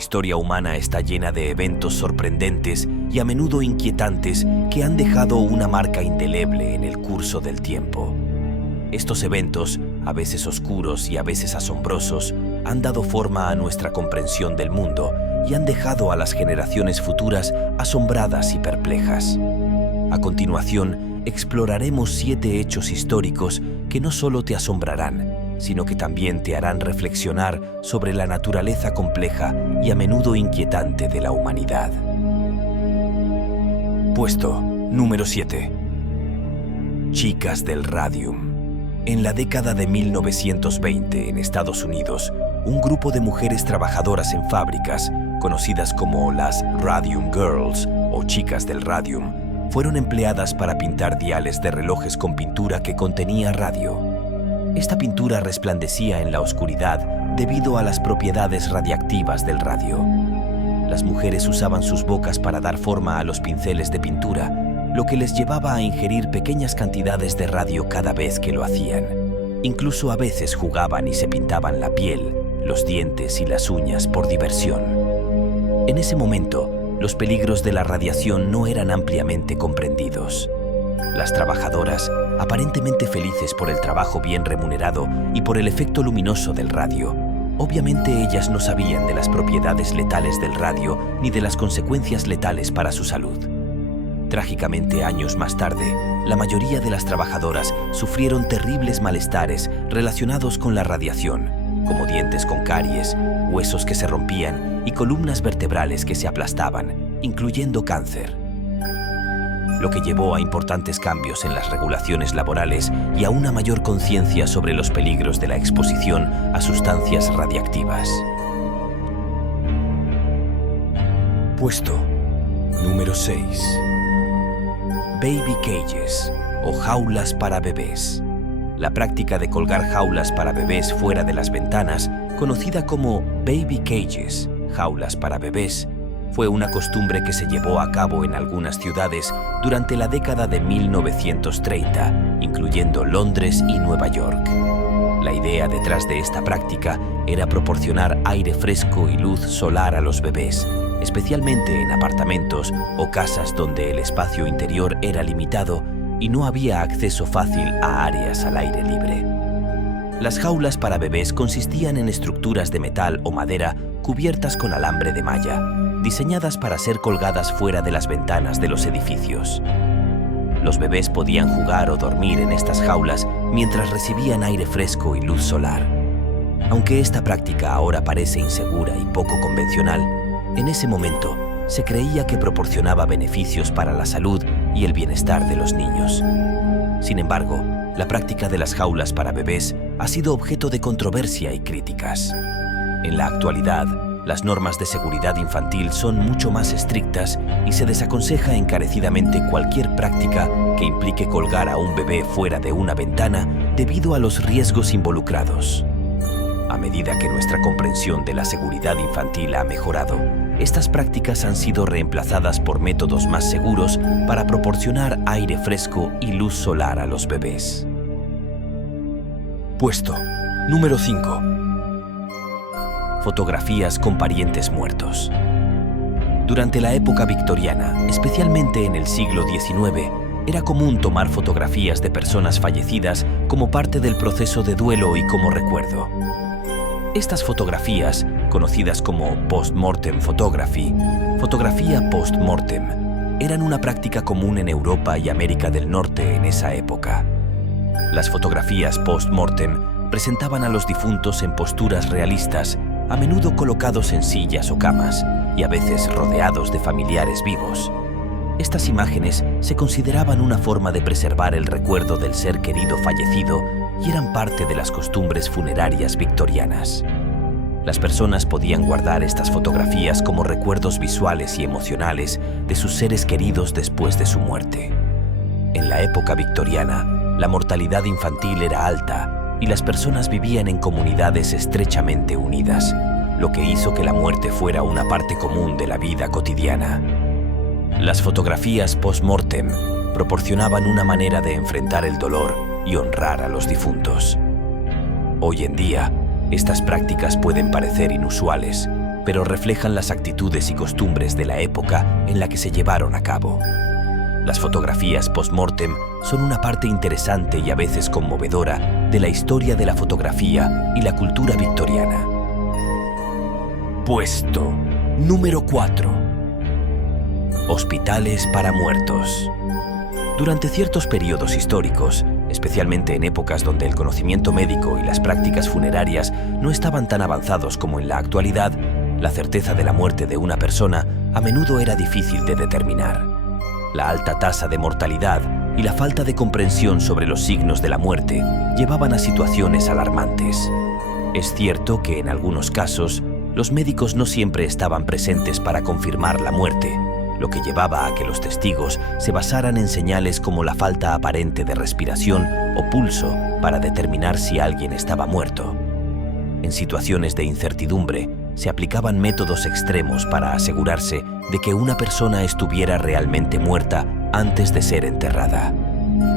historia humana está llena de eventos sorprendentes y a menudo inquietantes que han dejado una marca indeleble en el curso del tiempo. Estos eventos, a veces oscuros y a veces asombrosos, han dado forma a nuestra comprensión del mundo y han dejado a las generaciones futuras asombradas y perplejas. A continuación, exploraremos 7 hechos históricos que no solo te asombrarán, sino que también te harán reflexionar sobre la naturaleza compleja y a menudo inquietante de la humanidad. Puesto número 7. Chicas del Radium. En la década de 1920 en Estados Unidos, un grupo de mujeres trabajadoras en fábricas, conocidas como las Radium Girls o Chicas del Radium, fueron empleadas para pintar diales de relojes con pintura que contenía radio. Esta pintura resplandecía en la oscuridad debido a las propiedades radiactivas del radio. Las mujeres usaban sus bocas para dar forma a los pinceles de pintura, lo que les llevaba a ingerir pequeñas cantidades de radio cada vez que lo hacían. Incluso a veces jugaban y se pintaban la piel, los dientes y las uñas por diversión. En ese momento, los peligros de la radiación no eran ampliamente comprendidos. Las trabajadoras, aparentemente felices por el trabajo bien remunerado y por el efecto luminoso del radio, obviamente ellas no sabían de las propiedades letales del radio ni de las consecuencias letales para su salud. Trágicamente, años más tarde, la mayoría de las trabajadoras sufrieron terribles malestares relacionados con la radiación, como dientes con caries, huesos que se rompían y columnas vertebrales que se aplastaban, incluyendo cáncer. Lo que llevó a importantes cambios en las regulaciones laborales y a una mayor conciencia sobre los peligros de la exposición a sustancias radiactivas. Puesto número 6. Baby cages o jaulas para bebés. La práctica de colgar jaulas para bebés fuera de las ventanas, conocida como baby cages, jaulas para bebés, fue una costumbre que se llevó a cabo en algunas ciudades durante la década de 1930, incluyendo Londres y Nueva York. La idea detrás de esta práctica era proporcionar aire fresco y luz solar a los bebés, especialmente en apartamentos o casas donde el espacio interior era limitado y no había acceso fácil a áreas al aire libre. Las jaulas para bebés consistían en estructuras de metal o madera cubiertas con alambre de malla, diseñadas para ser colgadas fuera de las ventanas de los edificios. Los bebés podían jugar o dormir en estas jaulas mientras recibían aire fresco y luz solar. Aunque esta práctica ahora parece insegura y poco convencional, en ese momento se creía que proporcionaba beneficios para la salud y el bienestar de los niños. Sin embargo, la práctica de las jaulas para bebés ha sido objeto de controversia y críticas. En la actualidad, las normas de seguridad infantil son mucho más estrictas y se desaconseja encarecidamente cualquier práctica que implique colgar a un bebé fuera de una ventana debido a los riesgos involucrados. A medida que nuestra comprensión de la seguridad infantil ha mejorado, estas prácticas han sido reemplazadas por métodos más seguros para proporcionar aire fresco y luz solar a los bebés. Puesto número 5. Fotografías con parientes muertos. Durante la época victoriana, especialmente en el siglo XIX, era común tomar fotografías de personas fallecidas como parte del proceso de duelo y como recuerdo. Estas fotografías, conocidas como post-mortem photography, fotografía post-mortem, eran una práctica común en Europa y América del Norte en esa época. Las fotografías post-mortem presentaban a los difuntos en posturas realistas, a menudo colocados en sillas o camas, y a veces rodeados de familiares vivos. Estas imágenes se consideraban una forma de preservar el recuerdo del ser querido fallecido y eran parte de las costumbres funerarias victorianas. Las personas podían guardar estas fotografías como recuerdos visuales y emocionales de sus seres queridos después de su muerte. En la época victoriana, la mortalidad infantil era alta y las personas vivían en comunidades estrechamente unidas, lo que hizo que la muerte fuera una parte común de la vida cotidiana. Las fotografías post-mortem proporcionaban una manera de enfrentar el dolor y honrar a los difuntos. Hoy en día, estas prácticas pueden parecer inusuales, pero reflejan las actitudes y costumbres de la época en la que se llevaron a cabo. Las fotografías post-mortem son una parte interesante y a veces conmovedora de la historia de la fotografía y la cultura victoriana. Puesto número 4. Hospitales para muertos. Durante ciertos periodos históricos, especialmente en épocas donde el conocimiento médico y las prácticas funerarias no estaban tan avanzados como en la actualidad, la certeza de la muerte de una persona a menudo era difícil de determinar. La alta tasa de mortalidad y la falta de comprensión sobre los signos de la muerte llevaban a situaciones alarmantes. Es cierto que en algunos casos, los médicos no siempre estaban presentes para confirmar la muerte, lo que llevaba a que los testigos se basaran en señales como la falta aparente de respiración o pulso para determinar si alguien estaba muerto. En situaciones de incertidumbre, se aplicaban métodos extremos para asegurarse de que una persona estuviera realmente muerta antes de ser enterrada.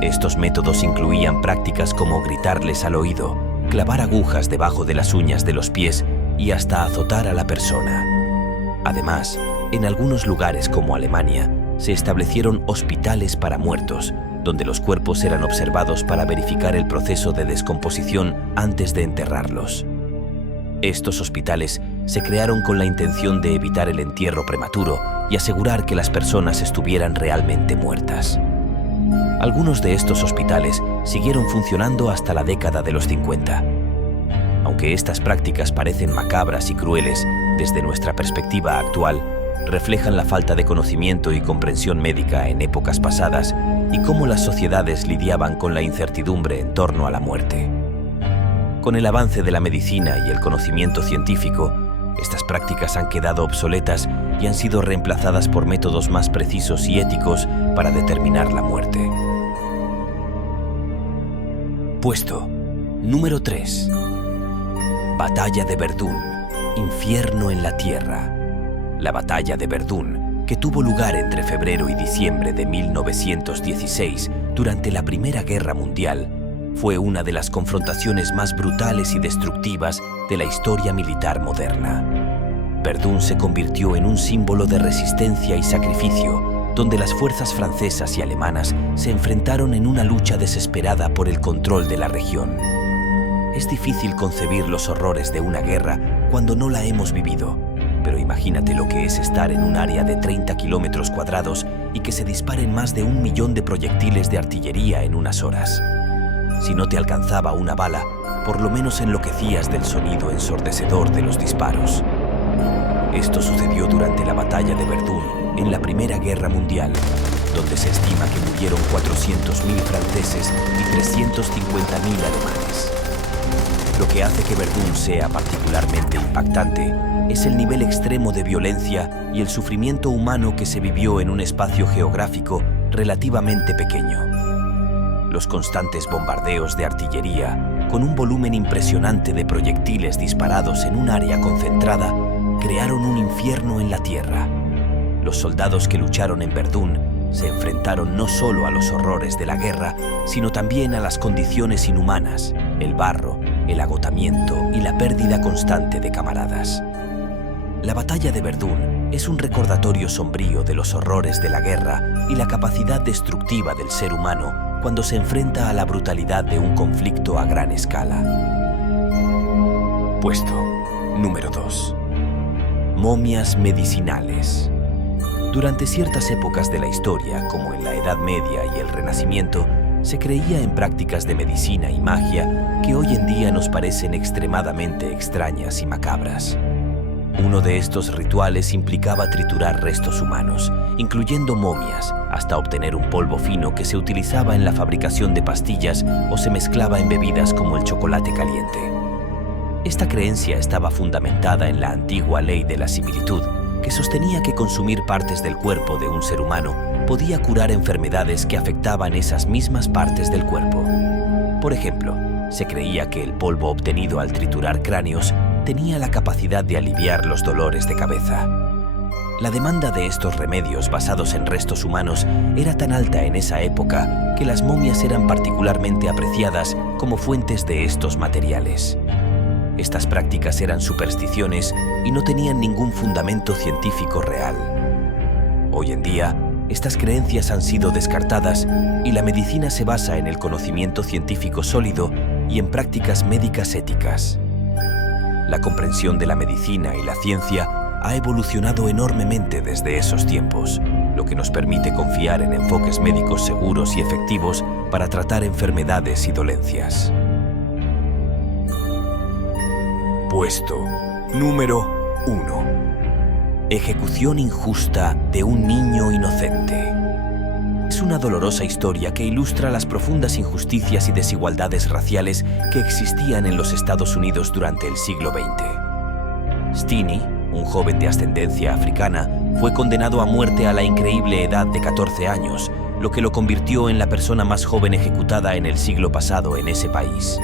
Estos métodos incluían prácticas como gritarles al oído, clavar agujas debajo de las uñas de los pies y hasta azotar a la persona. Además, en algunos lugares como Alemania, se establecieron hospitales para muertos, donde los cuerpos eran observados para verificar el proceso de descomposición antes de enterrarlos. Estos hospitales se crearon con la intención de evitar el entierro prematuro y asegurar que las personas estuvieran realmente muertas. Algunos de estos hospitales siguieron funcionando hasta la década de los 50. Aunque estas prácticas parecen macabras y crueles, desde nuestra perspectiva actual, reflejan la falta de conocimiento y comprensión médica en épocas pasadas y cómo las sociedades lidiaban con la incertidumbre en torno a la muerte. Con el avance de la medicina y el conocimiento científico, estas prácticas han quedado obsoletas y han sido reemplazadas por métodos más precisos y éticos para determinar la muerte. Puesto número 3. Batalla de Verdún, infierno en la tierra. La batalla de Verdún, que tuvo lugar entre febrero y diciembre de 1916 durante la Primera Guerra Mundial, fue una de las confrontaciones más brutales y destructivas de la historia militar moderna. Verdún se convirtió en un símbolo de resistencia y sacrificio, donde las fuerzas francesas y alemanas se enfrentaron en una lucha desesperada por el control de la región. Es difícil concebir los horrores de una guerra cuando no la hemos vivido, pero imagínate lo que es estar en un área de 30 kilómetros cuadrados y que se disparen más de 1 millón de proyectiles de artillería en unas horas. Si no te alcanzaba una bala, por lo menos enloquecías del sonido ensordecedor de los disparos. Esto sucedió durante la batalla de Verdún en la Primera Guerra Mundial, donde se estima que murieron 400.000 franceses y 350.000 alemanes. Lo que hace que Verdún sea particularmente impactante es el nivel extremo de violencia y el sufrimiento humano que se vivió en un espacio geográfico relativamente pequeño. Los constantes bombardeos de artillería, con un volumen impresionante de proyectiles disparados en un área concentrada, crearon un infierno en la tierra. Los soldados que lucharon en Verdún se enfrentaron no solo a los horrores de la guerra, sino también a las condiciones inhumanas, el barro, el agotamiento y la pérdida constante de camaradas. La batalla de Verdún es un recordatorio sombrío de los horrores de la guerra y la capacidad destructiva del ser humano cuando se enfrenta a la brutalidad de un conflicto a gran escala. Puesto número 2. Momias medicinales. Durante ciertas épocas de la historia, como en la Edad Media y el Renacimiento, se creía en prácticas de medicina y magia que hoy en día nos parecen extremadamente extrañas y macabras. Uno de estos rituales implicaba triturar restos humanos, incluyendo momias, hasta obtener un polvo fino que se utilizaba en la fabricación de pastillas o se mezclaba en bebidas como el chocolate caliente. Esta creencia estaba fundamentada en la antigua ley de la similitud, que sostenía que consumir partes del cuerpo de un ser humano podía curar enfermedades que afectaban esas mismas partes del cuerpo. Por ejemplo, se creía que el polvo obtenido al triturar cráneos tenía la capacidad de aliviar los dolores de cabeza. La demanda de estos remedios basados en restos humanos era tan alta en esa época que las momias eran particularmente apreciadas como fuentes de estos materiales. Estas prácticas eran supersticiones y no tenían ningún fundamento científico real. Hoy en día, estas creencias han sido descartadas y la medicina se basa en el conocimiento científico sólido y en prácticas médicas éticas. La comprensión de la medicina y la ciencia ha evolucionado enormemente desde esos tiempos, lo que nos permite confiar en enfoques médicos seguros y efectivos para tratar enfermedades y dolencias. Puesto número 1. Ejecución injusta de un niño inocente. Es una dolorosa historia que ilustra las profundas injusticias y desigualdades raciales que existían en los Estados Unidos durante el siglo XX. Steeny, un joven de ascendencia africana, fue condenado a muerte a la increíble edad de 14 años, lo que lo convirtió en la persona más joven ejecutada en el siglo pasado en ese país.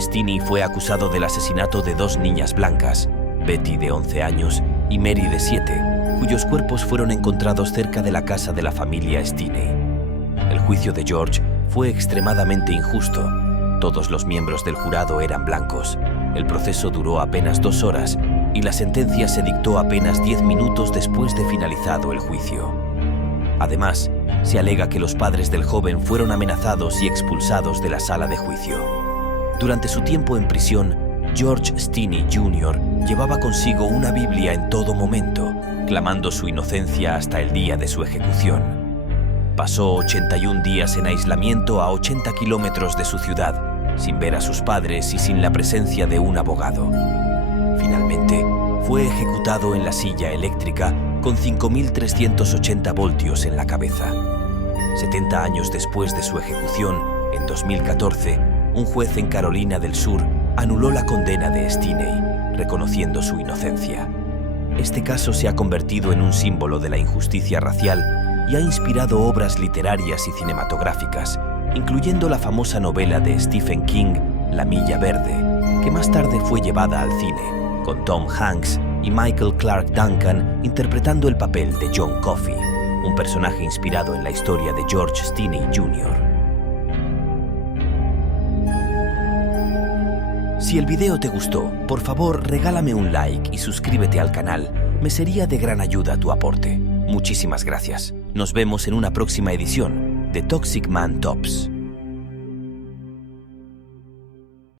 Steeny fue acusado del asesinato de 2 niñas blancas, Betty de 11 años y Mary de 7, cuyos cuerpos fueron encontrados cerca de la casa de la familia Steeny. El juicio de George fue extremadamente injusto. Todos los miembros del jurado eran blancos. El proceso duró apenas 2 horas y la sentencia se dictó apenas 10 minutos después de finalizado el juicio. Además, se alega que los padres del joven fueron amenazados y expulsados de la sala de juicio. Durante su tiempo en prisión, George Steeny Jr. llevaba consigo una Biblia en todo momento, clamando su inocencia hasta el día de su ejecución. Pasó 81 días en aislamiento a 80 kilómetros de su ciudad, sin ver a sus padres y sin la presencia de un abogado. Finalmente, fue ejecutado en la silla eléctrica con 5.380 voltios en la cabeza. 70 años después de su ejecución, en 2014, un juez en Carolina del Sur anuló la condena de Steeny, reconociendo su inocencia. Este caso se ha convertido en un símbolo de la injusticia racial y ha inspirado obras literarias y cinematográficas, incluyendo la famosa novela de Stephen King, La Milla Verde, que más tarde fue llevada al cine, con Tom Hanks y Michael Clarke Duncan interpretando el papel de John Coffey, un personaje inspirado en la historia de George Steeny Jr. Si el video te gustó, por favor regálame un like y suscríbete al canal. Me sería de gran ayuda tu aporte. Muchísimas gracias. Nos vemos en una próxima edición de Toxic Man Tops.